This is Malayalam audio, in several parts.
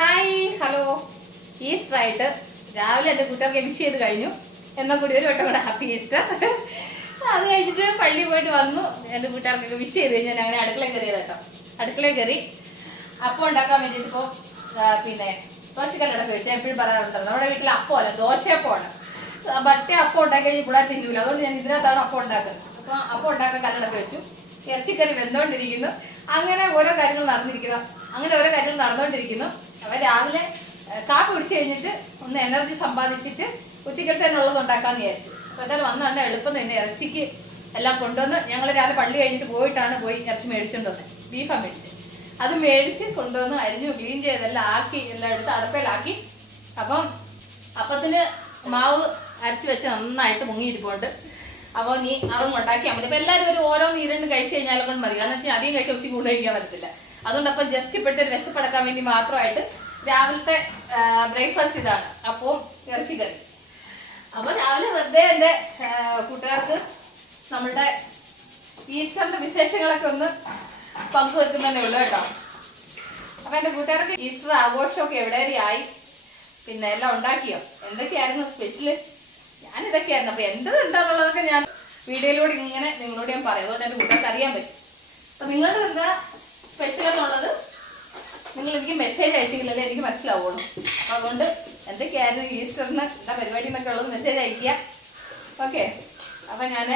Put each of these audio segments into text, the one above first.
ഹായ് ഹലോ ഈസ്റ്റർ ആയിട്ട് രാവിലെ എൻ്റെ കൂട്ടുകാർക്ക് വിഷ് ചെയ്ത് കഴിഞ്ഞു. എന്നാൽ കൂടി ഒരു വട്ടം കൂടെ ഹാപ്പി ഈസ്റ്റർ. അത് കഴിഞ്ഞിട്ട് പള്ളിയിൽ പോയിട്ട് വന്നു. എൻ്റെ കൂട്ടുകാർക്കൊക്കെ വിഷ് ചെയ്ത് കഴിഞ്ഞാൽ അങ്ങനെ അടുക്കളയിൽ കയറിയത് കേട്ടോ. അടുക്കളയിൽ കയറി അപ്പം ഉണ്ടാക്കാൻ വേണ്ടിയിട്ട് ഇപ്പോൾ പിന്നെ ദോശക്കല്ലടൊക്കെ വെച്ചാൽ എപ്പോഴും പറയാറുണ്ടല്ലോ, നമ്മുടെ വീട്ടിൽ അപ്പമല്ല ദോശയപ്പമാണ്. മറ്റേ അപ്പം ഉണ്ടാക്കി കഴിഞ്ഞാൽ കൂടാതെ തിന്നൂല. അതുകൊണ്ട് ഞാൻ ഇതിനകത്താണ് അപ്പം ഉണ്ടാക്കുന്നത്. അപ്പോൾ അപ്പം ഉണ്ടാക്കാൻ കല്ലടൊക്കെ വെച്ചു. ഇറച്ചിക്കറി വെന്തുകൊണ്ടിരിക്കുന്നു. അങ്ങനെ ഓരോ കാര്യങ്ങൾ നടന്നുകൊണ്ടിരിക്കുന്നു. അപ്പം രാവിലെ കാപ്പി കുടിച്ച് കഴിഞ്ഞിട്ട് ഒന്ന് എനർജി സമ്പാദിച്ചിട്ട് ഉച്ചക്കൽ തന്നെ ഉള്ളത് ഉണ്ടാക്കാമെന്ന് വിചാരിച്ചു. അപ്പോൾ എന്തായാലും വന്നാണ്ട് എളുപ്പം തന്നെ ഇറച്ചിക്ക് എല്ലാം കൊണ്ടുവന്ന് ഞങ്ങൾ രാവിലെ പള്ളി കഴിഞ്ഞിട്ട് പോയി ഇറച്ചി മേടിച്ചുകൊണ്ട് വന്നത്. ബീഫാണ് മേടിച്ചത്. അത് മേടിച്ച് കൊണ്ടുവന്ന് അരിഞ്ഞു ക്ലീൻ ചെയ്തെല്ലാം ആക്കി എല്ലാം എടുത്ത് അടുപ്പയിലാക്കി. അപ്പം അപ്പത്തിന് മാവ് അരച്ച് വെച്ച് നന്നായിട്ട് മുങ്ങിയിരിപ്പുണ്ട്. അപ്പോൾ നീ അതൊന്നും ഉണ്ടാക്കിയാൽ മതി. അപ്പോൾ എല്ലാവരും ഓരോ നീരണ്ട് കഴിച്ച് കഴിഞ്ഞാലും കൊണ്ട് മതി. കാരണം വെച്ചാൽ അധികം കഴിക്കാൻ ഉച്ചയ്ക്ക് കൂടുതൽ കഴിക്കാൻ പറ്റത്തില്ല. അതുകൊണ്ട് അപ്പം ജസ്റ്റ് ഇപ്പോഴത്തെ വിശപ്പടക്കാൻ വേണ്ടി മാത്രമായിട്ട് രാവിലത്തെ ബ്രേക്ക്ഫാസ്റ്റ് ഇതാണ്, അപ്പവും ഇറച്ചിക്കറി. അപ്പോൾ രാവിലെ വെറുതെ എൻ്റെ കൂട്ടുകാർക്ക് നമ്മളുടെ ഈസ്റ്ററിൻ്റെ വിശേഷങ്ങളൊക്കെ ഒന്ന് പങ്കുവെക്കുന്നതന്നെ ഉള്ളു കേട്ടോ. അപ്പം എൻ്റെ കൂട്ടുകാർക്ക് ഈസ്റ്റർ ആഘോഷമൊക്കെ എവിടെയായി, പിന്നെ എല്ലാം ഉണ്ടാക്കിയോ, എന്തൊക്കെയായിരുന്നു സ്പെഷ്യല്? ഞാനിതൊക്കെയായിരുന്നു. അപ്പോൾ എന്ത് എന്താണെന്നുള്ളതൊക്കെ ഞാൻ വീഡിയോയിലൂടെ ഇങ്ങനെ നിങ്ങളോട് ഞാൻ പറയും. അതുകൊണ്ട് എൻ്റെ കൂട്ടുകാർക്ക് അറിയാൻ പറ്റും. അപ്പം നിങ്ങളുടെ എന്താ സ്പെഷ്യൽ എന്നുള്ളത് നിങ്ങൾ എനിക്ക് മെസ്സേജ് അയച്ചില്ലല്ലേ എനിക്ക് മനസ്സിലാവുള്ളൂ. അപ്പം അതുകൊണ്ട് എന്തൊക്കെയായിരുന്നു ഈസ്റ്ററിന് എന്താ പരിപാടി എന്നൊക്കെ ഉള്ളത് മെസ്സേജ് അയക്കുക. ഓക്കെ. അപ്പം ഞാൻ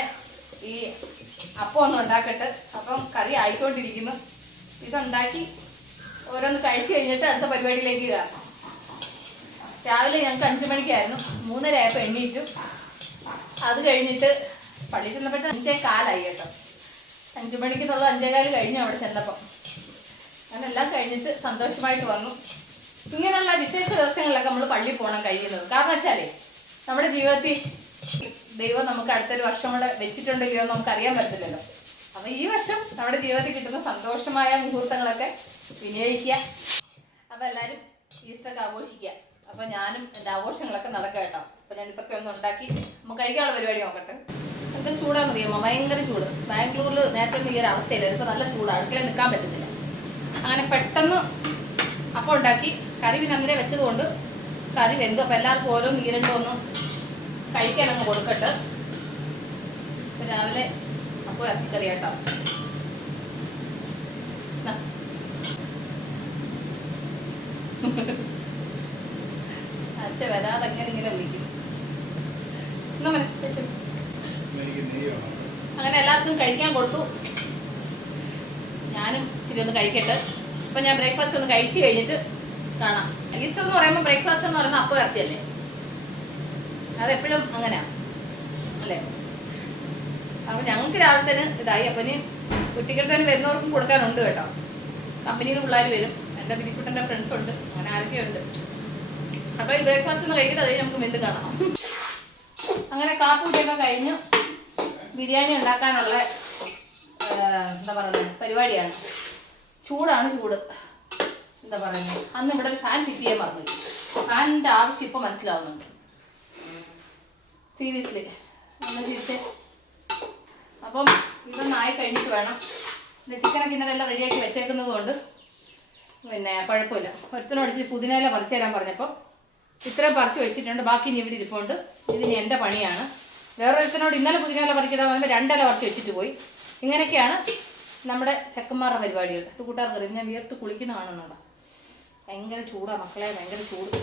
ഈ അപ്പം ഒന്ന് ഉണ്ടാക്കട്ടെ. അപ്പം കറി ആയിക്കൊണ്ടിരിക്കുന്നു. ഇതുണ്ടാക്കി ഓരോന്ന് കഴിച്ച് കഴിഞ്ഞിട്ട് അടുത്ത പരിപാടിയിലേക്ക് കയറാം. രാവിലെ ഞങ്ങൾക്ക് 5 മണിക്കായിരുന്നു. 3:30 ആയപ്പോൾ എണ്ണീറ്റു. അത് കഴിഞ്ഞിട്ട് പള്ളി ചെന്നപ്പോഴത്തെ 5:15 കേട്ടോ. 5 മണിക്ക് എന്നുള്ള 5:15 കഴിഞ്ഞു അവിടെ ചെന്നപ്പം. അങ്ങനെല്ലാം കഴിഞ്ഞിട്ട് സന്തോഷമായിട്ട് വന്നു. ഇങ്ങനെയുള്ള വിശേഷ ദിവസങ്ങളിലൊക്കെ നമ്മൾ പള്ളിയിൽ പോകണം കഴിയുന്നത്. കാരണം വെച്ചാലേ നമ്മുടെ ജീവിതത്തിൽ ദൈവം നമുക്ക് അടുത്തൊരു വർഷം കൂടെ വെച്ചിട്ടുണ്ടെങ്കിലോ നമുക്ക് അറിയാൻ പറ്റില്ലല്ലോ. അപ്പം ഈ വർഷം നമ്മുടെ ജീവിതത്തിൽ കിട്ടുന്ന സന്തോഷമായ മുഹൂർത്തങ്ങളൊക്കെ വിനിയോഗിക്കുക. അപ്പം എല്ലാവരും ഈസ്റ്ററൊക്കെ ആഘോഷിക്കുക. അപ്പം ഞാനും എൻ്റെ ആഘോഷങ്ങളൊക്കെ നടക്കുക കേട്ടോ. അപ്പം ഞാൻ ഇതൊക്കെ ഒന്ന് ഉണ്ടാക്കി നമുക്ക് കഴിക്കാനുള്ള പരിപാടി നോക്കട്ടെ. എന്ത് ചൂടാന്ന് അറിയാമോ? ഭയങ്കര ചൂട്. ബാംഗ്ലൂരിൽ നേരത്തെ ഈ ഒരു അവസ്ഥയില്ല. ഇപ്പോൾ നല്ല ചൂടാണ്. അടുക്കളയിൽ നിൽക്കാൻ പറ്റുന്നില്ല. അങ്ങനെ പെട്ടെന്ന് അപ്പം ഉണ്ടാക്കി. കറി പിന്നെ അന്നേരം വെച്ചതുകൊണ്ട് കറി വെന്തു. അപ്പം എല്ലാവർക്കും ഓരോ നീരണ്ടും ഒന്ന് കഴിക്കാനങ്ങ് കൊടുക്കട്ടെ. ഇപ്പം രാവിലെ അപ്പോൾ ഇറച്ചിക്കറി കേട്ടോ. അച്ഛ വരാതെ ഇങ്ങനെ വിളിക്കുന്നു. അങ്ങനെ എല്ലാവർക്കും കഴിക്കാൻ കൊടുത്തു. ഞാനും ഇച്ചിരി ഒന്ന് കഴിക്കട്ടെ. അപ്പം ഞാൻ ബ്രേക്ക്ഫാസ്റ്റ് ഒന്ന് കഴിച്ച് കഴിഞ്ഞിട്ട് കാണാം. ഈസ്റ്റർ എന്ന് പറയുമ്പോൾ ബ്രേക്ക്ഫാസ്റ്റ് എന്ന് പറയുന്നത് അപ്പം ഇറച്ചിയല്ലേ? അതെപ്പോഴും അങ്ങനെയാണ് അല്ലേ? അപ്പം ഞങ്ങൾക്ക് രാവിലെ തന്നെ ഇതായി. അപ്പം ഇനി ഉച്ചയ്ക്ക് തന്നെ വരുന്നവർക്കും കൊടുക്കാനുണ്ട് കേട്ടോ. കമ്പനിയിൽ പിള്ളേർ വരും. എൻ്റെ ബിരിക്കുട്ടൻ്റെ ഫ്രണ്ട്സ് ഉണ്ട്. അങ്ങനെ ആരൊക്കെയുണ്ട്. അപ്പോൾ ഈ ബ്രേക്ക്ഫാസ്റ്റ് ഒന്ന് കഴിച്ചിട്ട് അതേ നമുക്ക് വീണ്ടും കാണാം. അങ്ങനെ കാപ്പൂടിയൊക്കെ കഴിഞ്ഞ് ബിരിയാണി ഉണ്ടാക്കാനുള്ള എന്താ പറയുന്നത് പരിപാടിയാണ്. ചൂടാണ് ചൂട്. എന്താ പറയുന്നത്, അന്ന് ഇവിടെ ഒരു ഫാൻ ഫിറ്റ് ചെയ്യാൻ പറഞ്ഞു. ഫാനിൻ്റെ ആവശ്യം ഇപ്പോൾ മനസ്സിലാവുന്നുണ്ട്. സീരിയസ്ലി ഒന്ന് തിരിച്ച്. അപ്പം ഇതൊന്നായി കഴിഞ്ഞിട്ട് വേണം. പിന്നെ ചിക്കനൊക്കെ ഇന്നലെ എല്ലാം റെഡിയാക്കി വെച്ചേക്കുന്നത് കൊണ്ട് പിന്നെ കുഴപ്പമില്ല. ഒരുത്തനോട് ഇച്ചിരി പുതിനയില പറിച്ചു തരാൻ പറഞ്ഞപ്പോൾ ഇത്രയും പറിച്ച് വെച്ചിട്ടുണ്ട്. ബാക്കി ഇനി ഇവിടെ ഇരിപ്പുണ്ട്. ഇതിനി എൻ്റെ പണിയാണ്. വേറൊരുത്തനോട് ഇന്നലെ പുതിനയില പറിച്ചിടാൻ പറയുമ്പോൾ 2 ഇല പറിച്ച് വെച്ചിട്ട് പോയി. ഇങ്ങനെയൊക്കെയാണ് നമ്മുടെ ചെക്കന്മാരുടെ പരിപാടികൾ. കൂട്ടുകാർക്ക് ഞാൻ വിയർത്ത് കുളിക്കുന്ന കാണുന്നുണ്ടോ? ഭയങ്കര ചൂടാണ് മക്കളെ, ഭയങ്കര ചൂട്.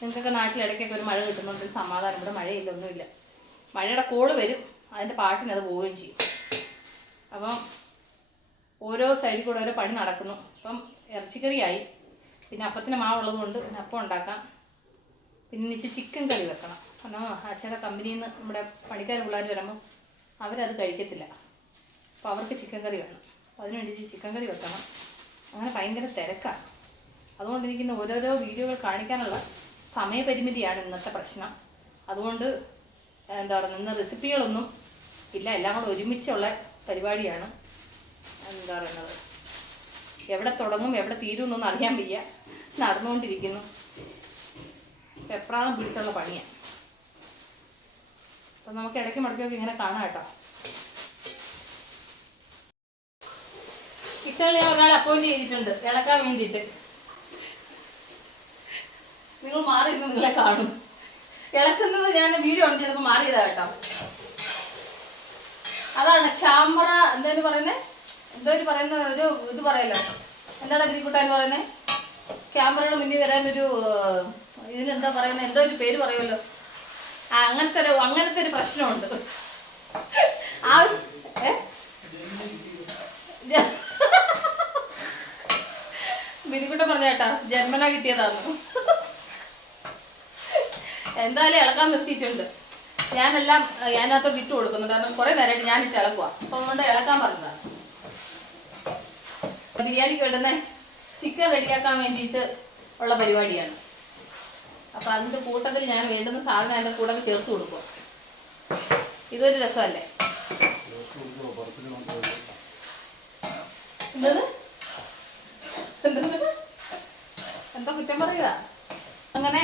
നിങ്ങൾക്കൊക്കെ നാട്ടിൽ ഇടയ്ക്കൊക്കെ ഒരു മഴ കിട്ടുന്നുണ്ട്, സമാധാനം. ഇവിടെ മഴയില്ല, ഒന്നുമില്ല. മഴയുടെ കോള് വരും, അതിൻ്റെ പാട്ടിന് അത് പോവുകയും ചെയ്യും. അപ്പം ഓരോ സൈഡിൽ കൂടെ ഓരോ പണി നടക്കുന്നു. അപ്പം ഇറച്ചിക്കറിയായി. പിന്നെ അപ്പത്തിന് മാവുള്ളത് കൊണ്ട് പിന്നെ അപ്പം ഉണ്ടാക്കാം. പിന്നെ ഇച്ചിരി ചിക്കൻ കറി വെക്കണം. കാരണം അച്ഛൻ്റെ കമ്പനിയിൽ നിന്ന് നമ്മുടെ പണിക്കാർ പിള്ളേർ വരുമ്പോൾ അവരത് കഴിക്കത്തില്ല. അപ്പോൾ അവർക്ക് ചിക്കൻ കറി വേണം. അപ്പോൾ അതിന് വേണ്ടി ചിക്കൻ കറി വെക്കണം. അങ്ങനെ ഭയങ്കര തിരക്കാണ്. അതുകൊണ്ട് എനിക്കിന്ന് ഓരോരോ വീഡിയോകൾ കാണിക്കാനുള്ള സമയപരിമിതിയാണ് ഇന്നത്തെ പ്രശ്നം. അതുകൊണ്ട് എന്താ പറയുക, ഇന്ന് റെസിപ്പികളൊന്നും ഇല്ല. എല്ലാം കൂടെ ഒരുമിച്ചുള്ള പരിപാടിയാണ്. എന്താ പറയുന്നത്, എവിടെ തുടങ്ങും എവിടെ തീരും എന്നൊന്നും അറിയാൻ വയ്യ. നടന്നുകൊണ്ടിരിക്കുന്നു. എപ്രാളം പിടിച്ചുള്ള പണിയാണ്. അപ്പം നമുക്ക് ഇടയ്ക്ക് മടക്കൊക്കെ ഇങ്ങനെ കാണാം കേട്ടോ. കിച്ചണിൽ ഞാൻ ഒരാളെ അപ്പോയിൻറ്റ് ചെയ്തിട്ടുണ്ട് ഇളക്കാൻ വേണ്ടിയിട്ട്. നിങ്ങൾ മാറി ഇരുന്ന് നിങ്ങളെ കാണും. ഇളക്കുന്നത് ഞാൻ വീഡിയോ ഓൺ ചെയ്തപ്പോൾ മാറിയതാ കേട്ടോ. അതാണ് ക്യാമറ എന്തായാലും പറയുന്നത്, എന്തോര് പറയുന്ന ഒരു ഇത് പറയല്ലോ, എന്താണ് ഇതിൽക്കൂട്ടാന്ന് പറയുന്നത്, ക്യാമറയുടെ മുന്നിൽ വരാനൊരു ഇതിനെന്താ പറയുന്നത്, എന്തോ ഒരു പേര് പറയുമല്ലോ. അങ്ങനത്തെ ഒരു പ്രശ്നമുണ്ട്. ആ ബിനിക്കുട്ടൻ പറഞ്ഞ കേട്ടാ ജന്മന കിട്ടിയതാന്ന്. എന്തായാലും ഇളക്കാൻ നിർത്തിയിട്ടുണ്ട്. ഞാനെല്ലാം അതിനകത്തോട്ട് ഇട്ട് കൊടുക്കുന്നുണ്ട്. കാരണം കുറെ നേരമായിട്ട് ഞാനിട്ട് ഇളക്കുക. അപ്പൊ അതുകൊണ്ട് ഇളക്കാൻ പറഞ്ഞതാണ്. ബിരിയാണിക്ക് വേണ്ടുന്ന ചിക്കൻ റെഡിയാക്കാൻ വേണ്ടിയിട്ട് ഉള്ള പരിപാടിയാണ്. അപ്പൊ അതിന്റെ കൂട്ടത്തിൽ ഞാൻ വേണ്ടുന്ന സാധനം അതിന്റെ കൂടെ ചേർത്ത് കൊടുക്കുക. ഇതൊരു രസമല്ലേ? എന്താ കുറ്റം പറയുക? അങ്ങനെ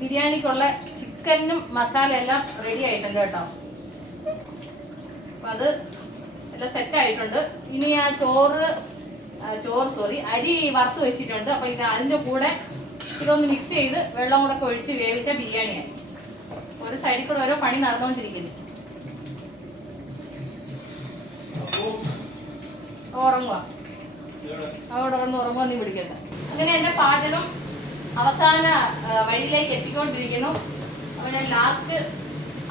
ബിരിയാണിക്കുള്ള ചിക്കനും മസാല എല്ലാം റെഡി ആയിട്ടുണ്ട് കേട്ടോ. അപ്പൊ അത് എല്ലാം സെറ്റ് ആയിട്ടുണ്ട്. ഇനി ആ അരി വറുത്ത് വെച്ചിട്ടുണ്ട്. അപ്പൊ ഇത് അതിന്റെ കൂടെ ഇതൊന്ന് മിക്സ് ചെയ്ത് വെള്ളം കൂടെ ഒക്കെ ഒഴിച്ച് വേവിച്ച ബിരിയാണിയായി. ഒരു സൈഡിൽ കൂടെ ഓരോ പണി നടന്നുകൊണ്ടിരിക്കുന്നു. ഉറങ്ങുക, അവിടെ ഉറങ്ങുക, നീ പിടിക്കണ്ട. അങ്ങനെ എന്റെ പാചകം അവസാന വഴിയിലേക്ക് എത്തിക്കൊണ്ടിരിക്കുന്നു. അപ്പൊ ഞാൻ ലാസ്റ്റ്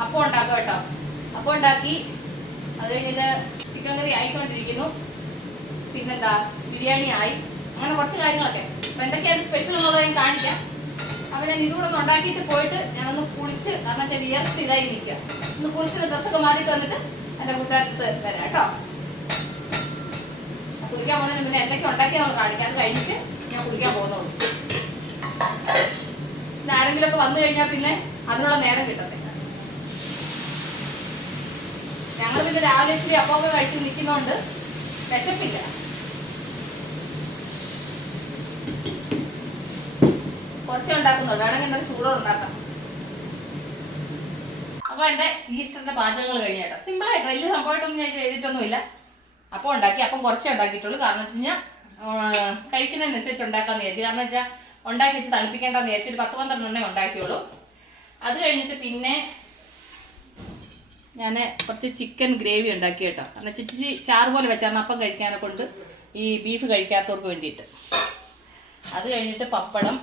അപ്പം ഉണ്ടാക്കുക കേട്ടോ. അപ്പം ഉണ്ടാക്കി അത് കഴിഞ്ഞിട്ട് ചിക്കൻ കറി ആയിക്കൊണ്ടിരിക്കുന്നു. പിന്നെന്താ ബിരിയാണി ആയി. അങ്ങനെ കുറച്ച് കാര്യങ്ങളൊക്കെ. അപ്പൊ എന്തൊക്കെയാണ് സ്പെഷ്യൽ എന്നുള്ളത് ഞാൻ കാണിക്കാം. അപ്പൊ ഞാൻ ഇതുകൂടെ ഒന്ന് ഉണ്ടാക്കിയിട്ട് പോയിട്ട് ഞാനൊന്ന് കുളിച്ച്, കാരണം വെച്ചാൽ വിയർത്ത് ഇതായി നിൽക്കുക. ഒന്ന് കുളിച്ച് ഡ്രസ്സൊക്കെ മാറിയിട്ട് വന്നിട്ട് എന്റെ കൂട്ടുകാരത്ത് വരാം കേട്ടോ. കുളിക്കാൻ പോകുന്നതിന് മുന്നേ എന്തൊക്കെ ഉണ്ടാക്കിയാൽ കാണിക്കാം. അത് കഴിഞ്ഞിട്ട് ഞാൻ കുളിക്കാൻ പോകുന്നുള്ളൂ. പിന്നെ ആരെങ്കിലുമൊക്കെ വന്നു കഴിഞ്ഞാൽ പിന്നെ അതിനുള്ള നേരം കിട്ടത്തില്ല. ഞങ്ങൾ പിന്നെ രാവിലെ ഇച്ചിരി അപ്പമൊക്കെ കഴിച്ച് നിൽക്കുന്നോണ്ട് വിശപ്പില്ല. കുറച്ചേ ഉണ്ടാക്കുന്നുള്ളൂ. വേണമെങ്കിൽ എന്തായാലും ചൂടോടെ ഉണ്ടാക്കാം. അപ്പൊ എന്റെ ഈസ്റ്ററിന്റെ പാചകങ്ങൾ കഴിഞ്ഞേട്ടോ. സിമ്പിളായിട്ട് വലിയ സംഭവമായിട്ടൊന്നും ഞാൻ ചെയ്തിട്ടൊന്നുമില്ല. അപ്പം ഉണ്ടാക്കി, അപ്പം കുറച്ചേ ഉണ്ടാക്കിയിട്ടുള്ളൂ. കാരണം വെച്ച് കഴിഞ്ഞാൽ കഴിക്കുന്നതിനനുസരിച്ച് ഉണ്ടാക്കാന്ന് വിചാരിച്ചു. കാരണം വെച്ചാൽ ഉണ്ടാക്കി വെച്ച് തണുപ്പിക്കേണ്ടെന്ന് വിചാരിച്ചു. ഒരു 10-12 ഉണ്ടാക്കിയുള്ളൂ. അത് കഴിഞ്ഞിട്ട് പിന്നെ ഞാൻ കുറച്ച് ചിക്കൻ ഗ്രേവി ഉണ്ടാക്കി കേട്ടോ. കാരണം ഇച്ചിരി ചാറ് പോലെ വെച്ചാൽ അപ്പം കഴിക്കാനെ കൊണ്ട്, ഈ ബീഫ് കഴിക്കാത്തവർക്ക് വേണ്ടിയിട്ട്. അത് കഴിഞ്ഞിട്ട് പപ്പടം,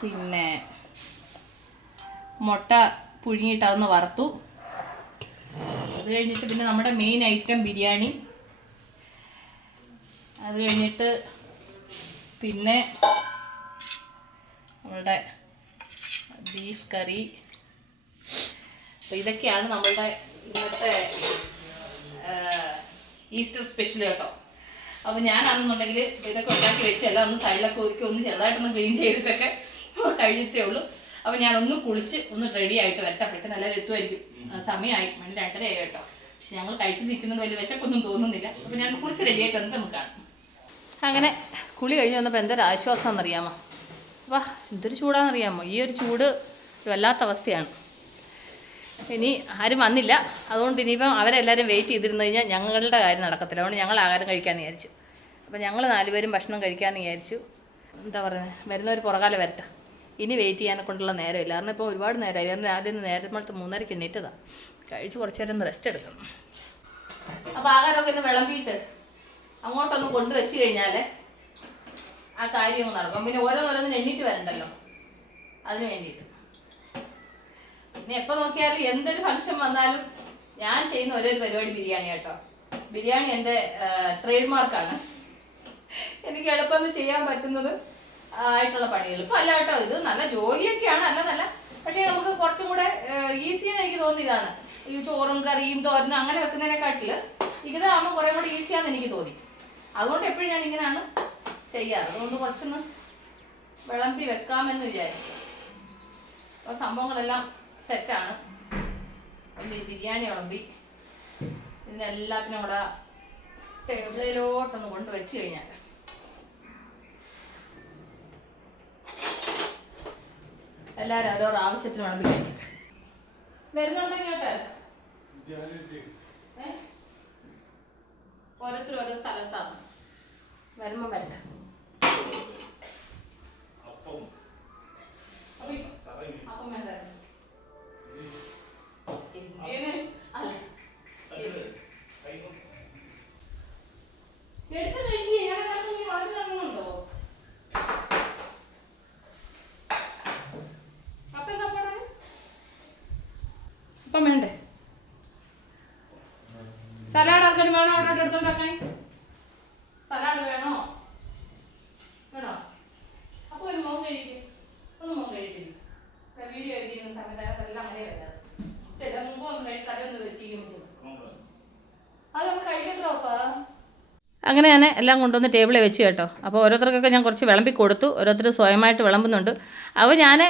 പിന്നെ മുട്ട പുഴുങ്ങിയിട്ട് അതൊന്ന് വറുത്തു. അത് കഴിഞ്ഞിട്ട് പിന്നെ നമ്മുടെ മെയിൻ ഐറ്റം ബിരിയാണി. അത് കഴിഞ്ഞിട്ട് പിന്നെ നമ്മളുടെ ബീഫ് കറി. അപ്പോൾ ഇതൊക്കെയാണ് നമ്മളുടെ ഇന്നത്തെ ഈസ്റ്റർ സ്പെഷ്യൽ കേട്ടോ. അപ്പോൾ ഞാനാണെന്നുണ്ടെങ്കിൽ ഇതൊക്കെ ഉണ്ടാക്കി വെച്ച് എല്ലാം ഒന്ന് സൈഡിലൊക്കെ ഒരുക്കി ഒന്ന് ചെറുതായിട്ടൊന്ന് ക്ലീൻ ചെയ്തിട്ടൊക്കെ കഴിഞ്ഞിട്ടേ ഉള്ളൂ. അപ്പോൾ ഞാനൊന്ന് കുളിച്ച് ഒന്ന് റെഡി ആയിട്ട് വരട്ടപ്പോഴത്തെ നല്ല എത്തുമായിരിക്കും. സമയമായി, മണി 2:30 ആയി കേട്ടോ. പക്ഷെ ഞങ്ങൾ കഴിച്ച് നിൽക്കുന്നത് വലിയ വിശപ്പൊന്നും തോന്നുന്നില്ല. അപ്പോൾ ഞാൻ കുളിച്ച് റെഡിയായിട്ട് വന്നിട്ട് നമുക്ക് കാണാം. അങ്ങനെ കുളി കഴിഞ്ഞ് വന്നപ്പോൾ എന്തൊരു ആശ്വാസം എന്നറിയാമോ? വാ, എന്തൊരു ചൂടാണെന്നറിയാമോ? ഈ ഒരു ചൂട് വല്ലാത്ത അവസ്ഥയാണ്. ഇനി ആരും വന്നില്ല. അതുകൊണ്ട് ഇനിയിപ്പം അവരെല്ലാവരും വെയിറ്റ് ചെയ്തിരുന്നു കഴിഞ്ഞാൽ ഞങ്ങളുടെ കാര്യം നടക്കത്തില്ല. അതുകൊണ്ട് ഞങ്ങൾ ആഹാരം കഴിക്കാമെന്ന് വിചാരിച്ചു. അപ്പോൾ ഞങ്ങൾ 4 പേരും ഭക്ഷണം കഴിക്കാമെന്ന് വിചാരിച്ചു. എന്താ പറയുന്നത്, വരുന്നവർ പുറകാലം വരട്ടെ. ഇനി വെയിറ്റ് ചെയ്യാനെ കൊണ്ടുള്ള നേരമില്ല. കാരണം ഇപ്പോൾ ഒരുപാട് നേരമായി. കാരണം രാവിലെ നേരത്തെ 3:30 എണ്ണീറ്റതാണ്. കഴിച്ച് കുറച്ച് നേരം ഒന്ന് റെസ്റ്റ് എടുക്കണം. അപ്പോൾ ആഹാരമൊക്കെ ഒന്ന് വിളമ്പിയിട്ട് അങ്ങോട്ടൊന്ന് കൊണ്ടുവച്ച് കഴിഞ്ഞാൽ ആ കാര്യം നടക്കും. പിന്നെ ഓരോന്നോരോന്നിന് എണ്ണീറ്റ് വരണ്ടല്ലോ, അതിന് വേണ്ടിയിട്ട്. പിന്നെ എപ്പോൾ നോക്കിയാലും എന്തൊരു ഫംഗ്ഷൻ വന്നാലും ഞാൻ ചെയ്യുന്ന ഒരേ ഒരു പരിപാടി ബിരിയാണി കേട്ടോ. ബിരിയാണി എൻ്റെ ട്രേഡ് മാർക്കാണ്. എനിക്ക് എളുപ്പം ചെയ്യാൻ പറ്റുന്നത് ആയിട്ടുള്ള പണികൾ. ഇപ്പം അല്ല കേട്ടോ, ഇത് നല്ല ജോലിയൊക്കെയാണ്, അല്ല. പക്ഷേ നമുക്ക് കുറച്ചും കൂടെ ഈസിയെന്ന് എനിക്ക് തോന്നിയതാണ്. ഈ ചോറും കറിയും തോരനും അങ്ങനെ വെക്കുന്നതിനെക്കാട്ടിൽ ഇതാകുമ്പോൾ കുറേ കൂടെ ഈസിയാണെന്ന് എനിക്ക് തോന്നി. അതുകൊണ്ട് എപ്പോഴും ഞാൻ ഇങ്ങനെയാണ് ചെയ്യാറ്. അതുകൊണ്ട് കുറച്ചൊന്ന് വിളമ്പി വെക്കാമെന്ന് വിചാരിച്ചു. അപ്പോൾ സംഭവങ്ങളെല്ലാം സെറ്റാണ്. ബിരിയാണി വിളമ്പി ഇതിനെല്ലാത്തിനും കൂടെ ടേബിളിലോട്ടൊന്ന് കൊണ്ട് വെച്ച് കഴിഞ്ഞാൽ എല്ലാവരും ഓരോ ആവശ്യത്തിന് വിളമ്പി കഴിഞ്ഞിട്ട് വരുന്നുണ്ടോ ഇങ്ങോട്ട്? ഓരോരുത്തരും ഓരോ സ്ഥലത്താണ്. വരുമ്പം വരട്ടെ. ഇപ്പം വേണ്ടേ? സലാഡ് ആർക്കെങ്കിലും വേണോ? അവിടെ എടുത്തോണ്ടാക്കാൻ സലാഡ് വേണോ? വേണോ? അപ്പോൾ ഒരു മോൻ കഴിക്കും. ഒന്ന് മോൻ കഴിക്കും. വീഡിയോ എഴുതിയിരുന്ന സമയത്ത് എല്ലാം അങ്ങനെ വരാം. ചില മുമ്പ് ഒന്ന് കഴിച്ച് തലയൊന്ന് വെച്ചിരിക്കും. അത് നമുക്ക് കഴിക്കട്ടോ അപ്പാ. അങ്ങനെ ഞാൻ എല്ലാം കൊണ്ടുവന്ന് ടേബിളിൽ വെച്ച് കേട്ടോ. അപ്പോൾ ഓരോരുത്തർക്കൊക്കെ ഞാൻ കുറച്ച് വിളമ്പി കൊടുത്തു. ഓരോരുത്തർ സ്വയമായിട്ട് വിളമ്പുന്നുണ്ട്. അപ്പോൾ ഞാൻ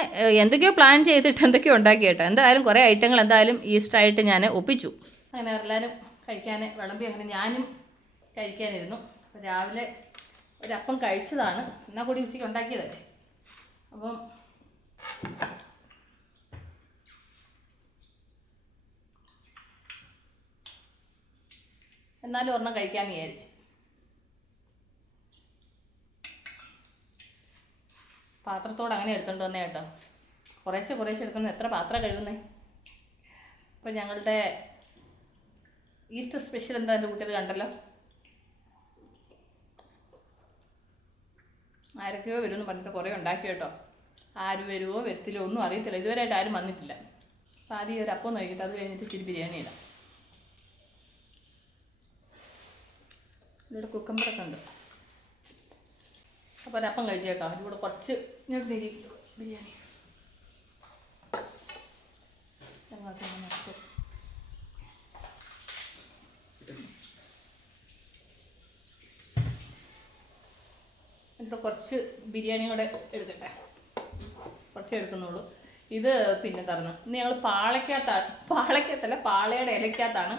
എന്തൊക്കെയോ പ്ലാൻ ചെയ്തിട്ട് എന്തൊക്കെയോ ഉണ്ടാക്കി കേട്ടോ. എന്തായാലും കുറേ ഐറ്റങ്ങൾ എന്തായാലും ഈസ്റ്ററായിട്ട് ഞാൻ ഒപ്പിച്ചു. അങ്ങനെ എല്ലാവരും കഴിക്കാൻ വിളമ്പി. അങ്ങനെ ഞാനും കഴിക്കാനിരുന്നു. അപ്പോൾ രാവിലെ ഒരപ്പം കഴിച്ചതാണ്. എന്നാൽ കൂടി ഉച്ചയ്ക്ക് ഉണ്ടാക്കിയതല്ലേ. അപ്പം എന്നാലും ഒരെണ്ണം കഴിക്കാമെന്ന് വിചാരിച്ചു. പാത്രത്തോട് അങ്ങനെ എടുത്തോണ്ട് വന്നേ കേട്ടോ. കുറേശ്ശെ എടുത്തോണ്ട് എത്ര പാത്രം കഴുകുന്നേ. അപ്പോൾ ഞങ്ങളുടെ ഈസ്റ്റർ സ്പെഷ്യൽ എന്താ എൻ്റെ കുട്ടികൾ കണ്ടല്ലോ. ആരൊക്കെയോ വരുമെന്ന് പറഞ്ഞിട്ട് കുറേ ഉണ്ടാക്കി കേട്ടോ. ആര് വരുമോ വരത്തില്ലോ ഒന്നും അറിയത്തില്ല. ഇതുവരെയായിട്ട് ആരും വന്നിട്ടില്ല. അപ്പോൾ ആദ്യം ഒരു അപ്പം നോക്കിയിട്ട് അത് കഴിഞ്ഞിട്ട് ഇച്ചിരി ബിരിയാണി ഇടാം. ഇവിടെ കുക്കമ്പറൊക്കെ ഉണ്ട്. അപ്പോൾ ഒരപ്പം കഴിച്ചു കേട്ടോ. ഇവിടെ കുറച്ച് ഇങ്ങോട്ട് തിരി ബിരിയാണി എന്നിട്ട് കുറച്ച് ബിരിയാണി കൂടെ എടുക്കട്ടെ. കുറച്ച് എടുക്കുന്നുള്ളൂ. ഇത് പിന്നെ തരണം. ഇന്ന് ഞങ്ങൾ പാളയ്ക്കകത്തല്ല പാളയുടെ ഇലയ്ക്കകത്താണ്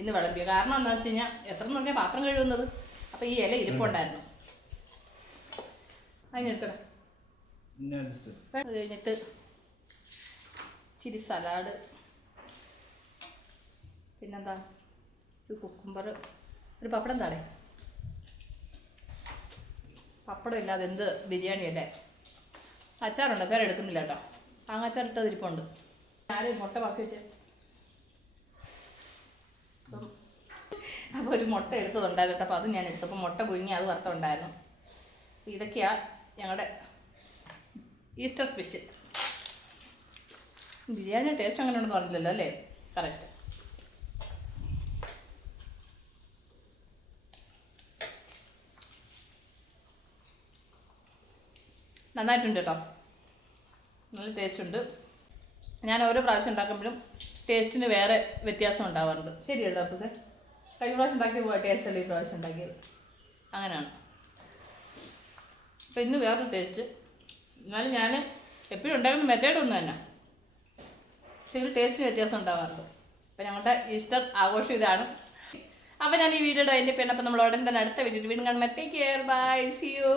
ഇന്ന് വിളമ്പിയത്. കാരണം എന്താണെന്ന് വെച്ച് കഴിഞ്ഞാൽ എത്ര എന്ന് പറഞ്ഞാൽ പാത്രം കഴുകുന്നത്. അപ്പോൾ ഈ ഇല ഇരിപ്പുണ്ടായിരുന്നു. അതിനെടുക്കട്ടെ. അത് കഴിഞ്ഞിട്ട് ഇച്ചിരി സലാഡ്, പിന്നെന്താ ഇച്ചിരി കുക്കുംബർ, ഒരു പപ്പടം താടേ. പപ്പടം ഇല്ലാതെ എന്ത് ബിരിയാണി അല്ലേ. അച്ചാറുണ്ട്. അച്ചാർ എടുക്കുന്നില്ല കേട്ടോ. മാങ്ങാച്ചാർ ഇട്ടത് ഇരിപ്പുണ്ട്. ആരും മുട്ട ബാക്കി വെച്ചേ. അപ്പോൾ ഒരു മുട്ട എടുത്തതുണ്ടായിരുന്നു കേട്ടോ. അപ്പോൾ അത് ഞാൻ എടുത്തപ്പോൾ മുട്ട പുഴുങ്ങി അത് വറുത്തുണ്ടായിരുന്നു. ഇതൊക്കെയാണ് ഞങ്ങളുടെ ഈസ്റ്റർ സ്പെഷ്യൽ. ബിരിയാണി ടേസ്റ്റ് അങ്ങനെ ഉണ്ടെന്ന് പറഞ്ഞില്ലല്ലോ അല്ലേ? കറക്റ്റ്. നന്നായിട്ടുണ്ട് കേട്ടോ. നല്ല ടേസ്റ്റ് ഉണ്ട്. ഞാൻ ഓരോ പ്രാവശ്യം ഉണ്ടാക്കുമ്പോഴും ടേസ്റ്റിന് വേറെ വ്യത്യാസം ഉണ്ടാവാറുണ്ട്. ശരിയല്ലോ അപ്പോൾ സാർ? കഴിഞ്ഞ പ്രാവശ്യം ഉണ്ടാക്കിയ ടേസ്റ്റ് അല്ലേ ഈ പ്രാവശ്യം ഉണ്ടാക്കിയത്? അങ്ങനെയാണ്. അപ്പോൾ ഇന്ന് വേറൊരു ടേസ്റ്റ്. എന്നാലും ഞാൻ എപ്പോഴും ഉണ്ടാക്കുന്ന മെത്തേഡ് ഒന്നും തന്നെ. പക്ഷേ ടേസ്റ്റിന് വ്യത്യാസം ഉണ്ടാവാറുണ്ട്. അപ്പോൾ ഞങ്ങളുടെ ഈസ്റ്റർ ആഘോഷം ഇതാണ്. അപ്പോൾ ഞാൻ ഈ വീഡിയോയുടെ അതിൻ്റെ പിന്നെ അപ്പോൾ നമ്മൾ ഉടൻ തന്നെ അടുത്ത വീഡിയോ വീണ്ടും കാണുമ്പോൾ take care. Bye. See U.